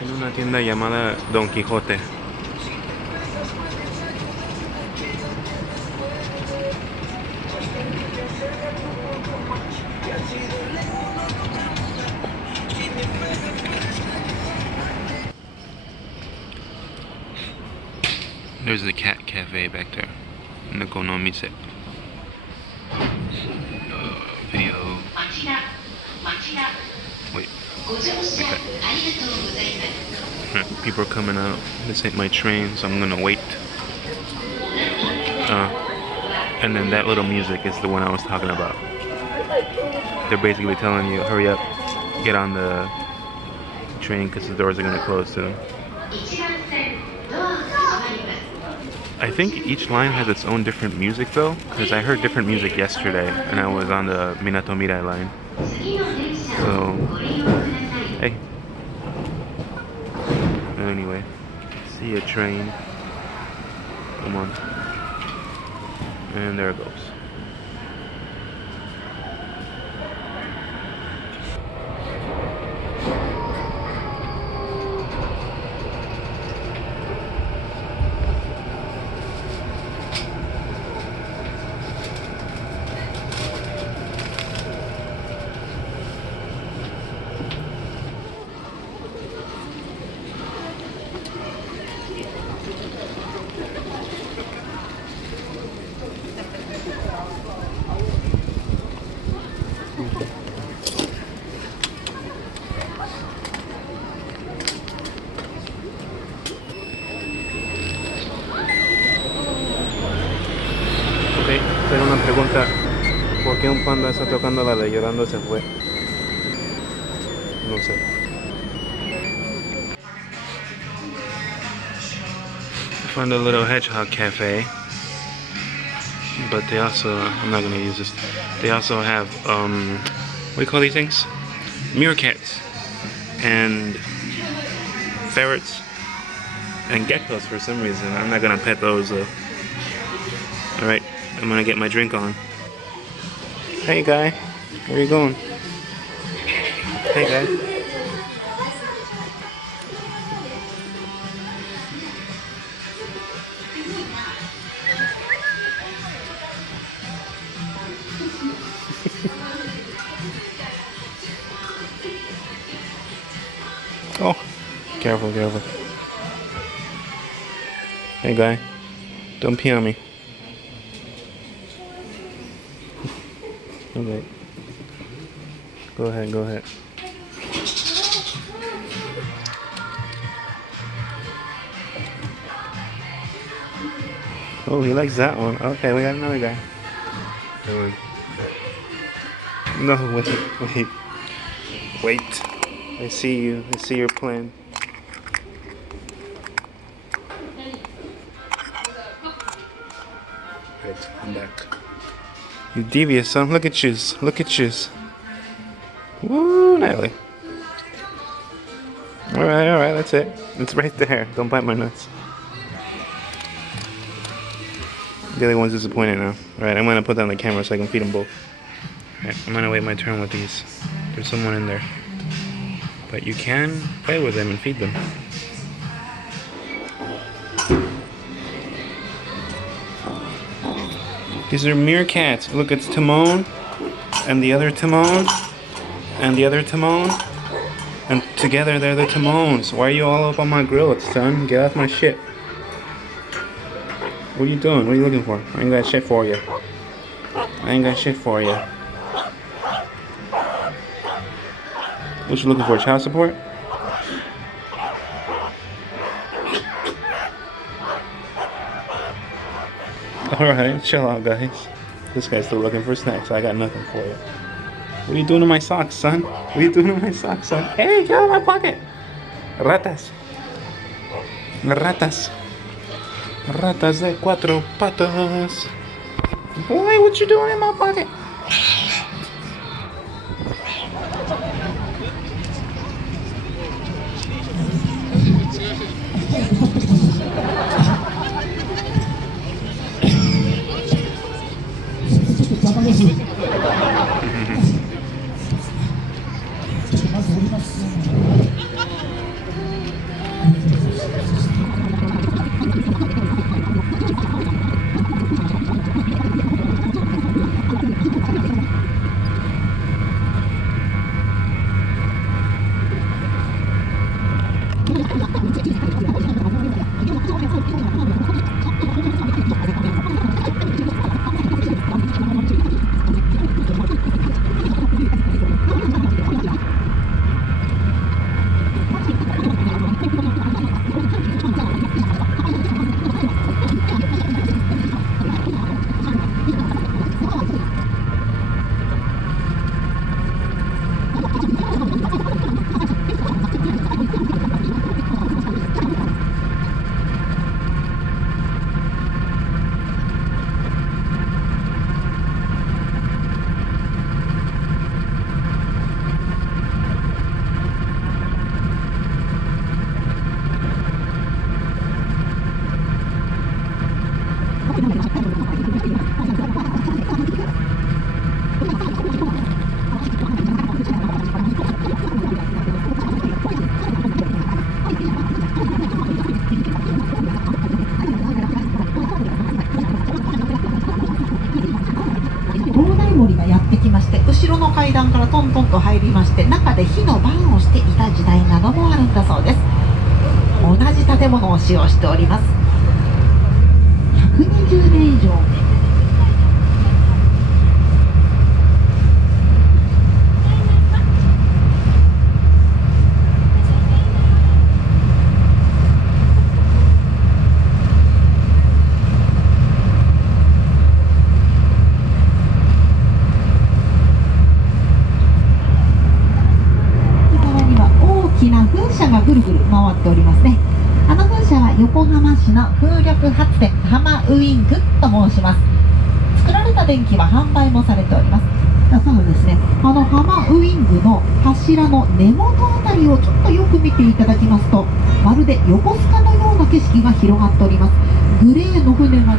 En una tienda llamada Don Quijote. There's the cat cafe back there. Nekonomise. Video. Wait. Okay. People are coming out. This ain't my train, so I'm gonna wait. And then that little music is the one I was talking about. They're basically telling you, hurry up, get on the train because the doors are gonna close soon. I think each line has its own different music though, because I heard different music yesterday and I was on the Minato Mirai line. So, hey. Anyway, see a train. Come on. And there it goes. Pero una pregunta, ¿por qué un panda está tocando la de Llorando se fue? No sé. I found a little Hedgehog cafe, but they also, I'm not gonna use this, they also have, what do you call these things? Meerkats, and ferrets, and geckos for some reason. I'm not gonna pet those though. Alright. I'm gonna get my drink on. Hey guy, where you going? Hey guy. Oh, careful, careful. Hey guy, don't pee on me. Okay. Go ahead, go ahead. Oh, he likes that one. Okay, we got another guy. No, wait. Wait. I see you. I see your plan. Right, I'm back. You devious son, look at yous, look at yous. Woo, Natalie. Alright, that's it. It's right there. Don't bite my nuts. The other one's disappointed now. Alright, I'm gonna put that on the camera so I can feed them both. Alright, I'm gonna wait my turn with these. There's someone in there. But you can play with them and feed them. These are meerkats. Look, it's Timon, and the other Timon, and the other Timon, and together they're the Timons. Why are you all up on my grill, son? Get off my shit. What are you doing? What are you looking for? I ain't got shit for you. I ain't got shit for you. What you looking for? Child support? Alright, chill out guys. This guy's still looking for snacks. I got nothing for you. What are you doing to my socks, son? What are you doing to my socks, son? Hey, get out of my pocket! Ratas. Ratas. Ratas de cuatro patas. Boy, what you doing in my pocket? 後ろの階段からトントンと入りまして、中で火の番をしていた時代などもあるんだそうです。同じ建物を使用しております。120年以上。ぐるぐる回っておりますね。あの風車は横浜市の風力発電ハマウイングと申します。作られた電気は販売もされております。そうですね、ハマウイングの柱の根元あたりをちょっとよく見ていただきますと、まるで横須賀のような景色が広がっております。グレーの船が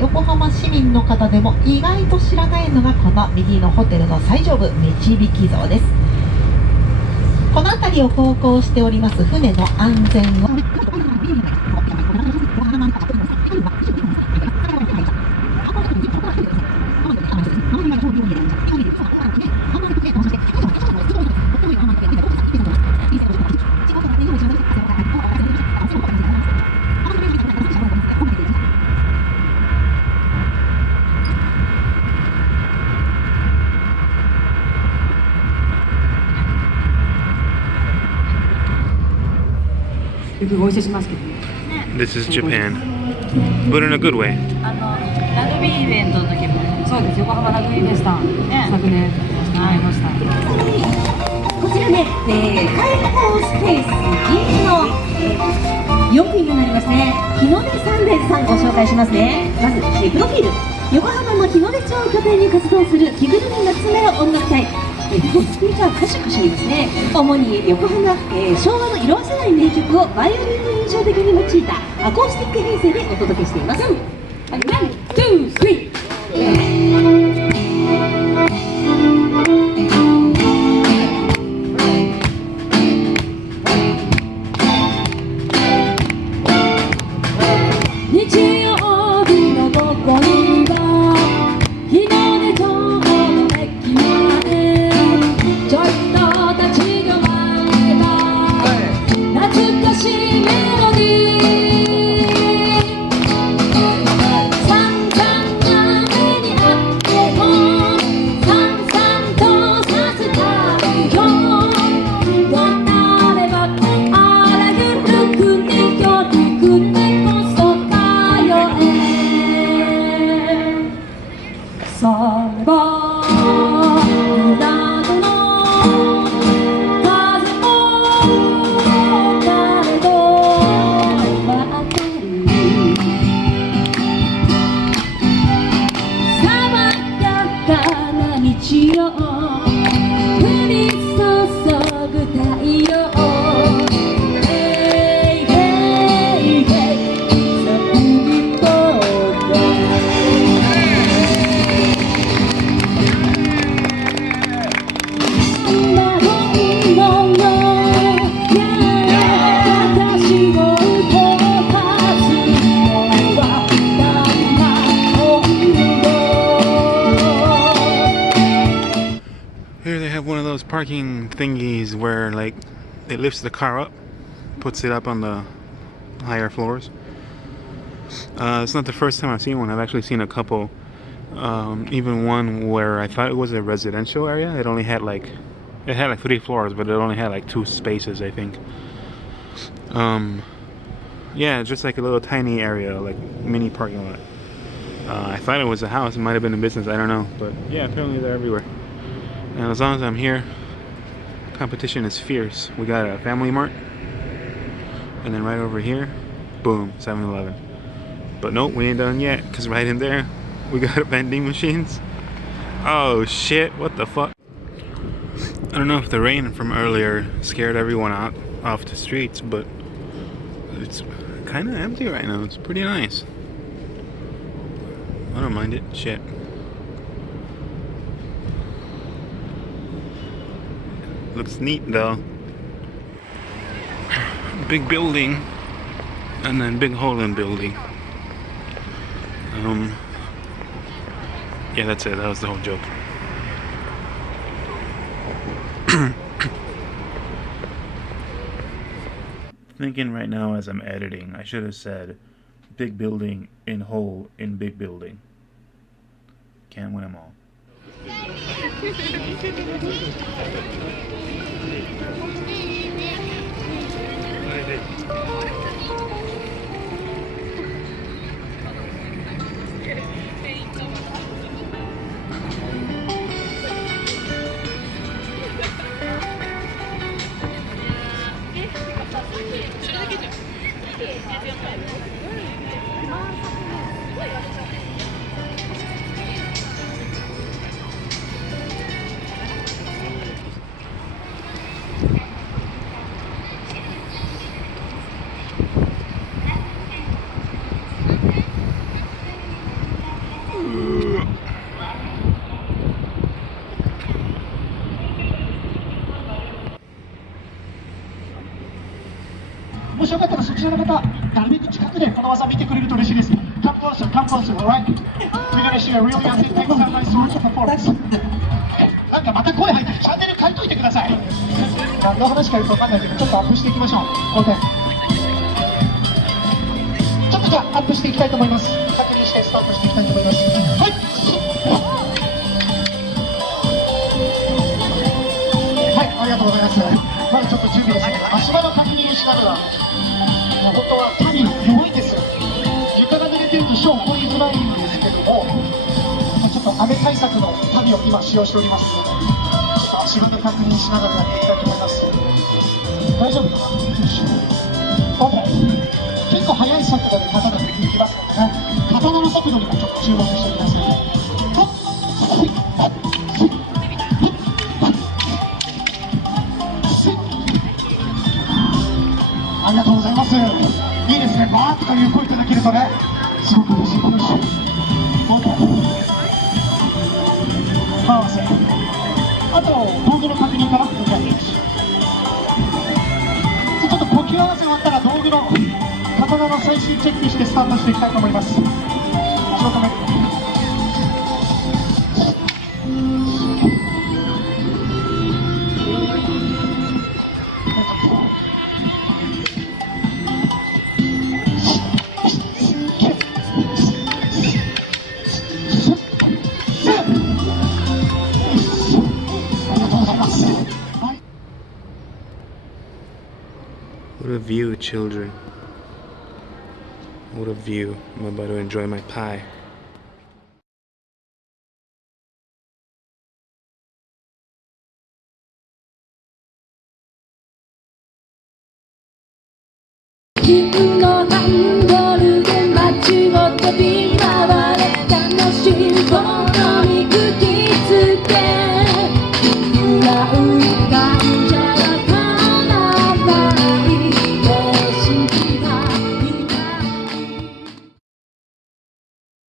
横浜市民の方でも意外と知らないのがこの右のホテルの最上部導き像です。この辺りを航行しております船の安全をお見せしますけど。This is Japan, but in a good way. ラグビーイベントの時も。そうです。横浜ラグビーフェスタ、ね、昨年会いました。こちらね、開放スペース銀の4品になりますね。日の出サンデーズさんご紹介しますね。まず、プロフィール。横浜の日の出町を拠点に活動する着ぐるみ夏メロ音楽隊。スピーカー歌手歌手にですね、主に横浜、昭和の色褪せない名曲をバイオリンを印象的に用いたアコースティック編成でお届けしています。ワン、ツー、スリー。サン道を降り注ぐ太陽 Hey, hey, hey 先に飛んで魔法の私を飛ばすのは生音楽 Here they have one of those parking thingies where like it lifts the car up, puts it up on the higher floors. It's not the first time I've seen one. I've actually seen a couple. Even one where I thought it was a residential area. It only had like 3 floors, but it only had like 2 spaces, I think. Yeah, just like a little tiny area, like mini parking lot. I thought it was a house. It might have been a business. I don't know, but yeah, apparently they're everywhere. And as long as I'm here, competition is fierce. We got a Family Mart, and then right over here, boom, 7-Eleven. But nope, we ain't done yet, because right in there, we got vending machines. Oh shit, what the fuck? I don't know if the rain from earlier scared everyone out off the streets, but it's kind of empty right now. It's pretty nice. I don't mind it. Shit. Looks neat though. Big building, and then big hole in building. Yeah, that's it. That was the whole joke. Thinking right now as I'm editing, I should have said big building in hole in big building. Can't win them all. If you want to see the方、なるべく近くでこの技見てくれると嬉しいです。Come closer, come closer, alright? We're gonna see a really authentic samurai sword performance. なんかまた声入ってる。チャンネル変えといてください。何の話かよくわかんないけど、ちょっとアップしていきましょう。OK。ちょっとじゃあアップしていきたいと思います。確認してスタートしていきたいと思います。はい。はい、ありがとうございます。まだちょっと準備ですね。足場の確認をしながら。本当は旅弱いんですよ。床が濡れてるとショー起こりづらいんですけども、ちょっと雨対策の旅を今使用しておりますので、ちょっと足場で確認しながらやっていきたいと思います。大丈夫？ OK。結構速い速度で刀がいきますのでね、刀の速度にもちょっと注目してください。ありがとうございます。いいですね。バーッとかいう声いただけるとね、すごく嬉しい。合わせ。あと道具の確認から向かいます。ちょっと呼吸合わせ終わったら道具の刀の最新チェックしてスタートしていきたいと思います。仕事目。What a view, children. What a view. I'm about to enjoy my pie. You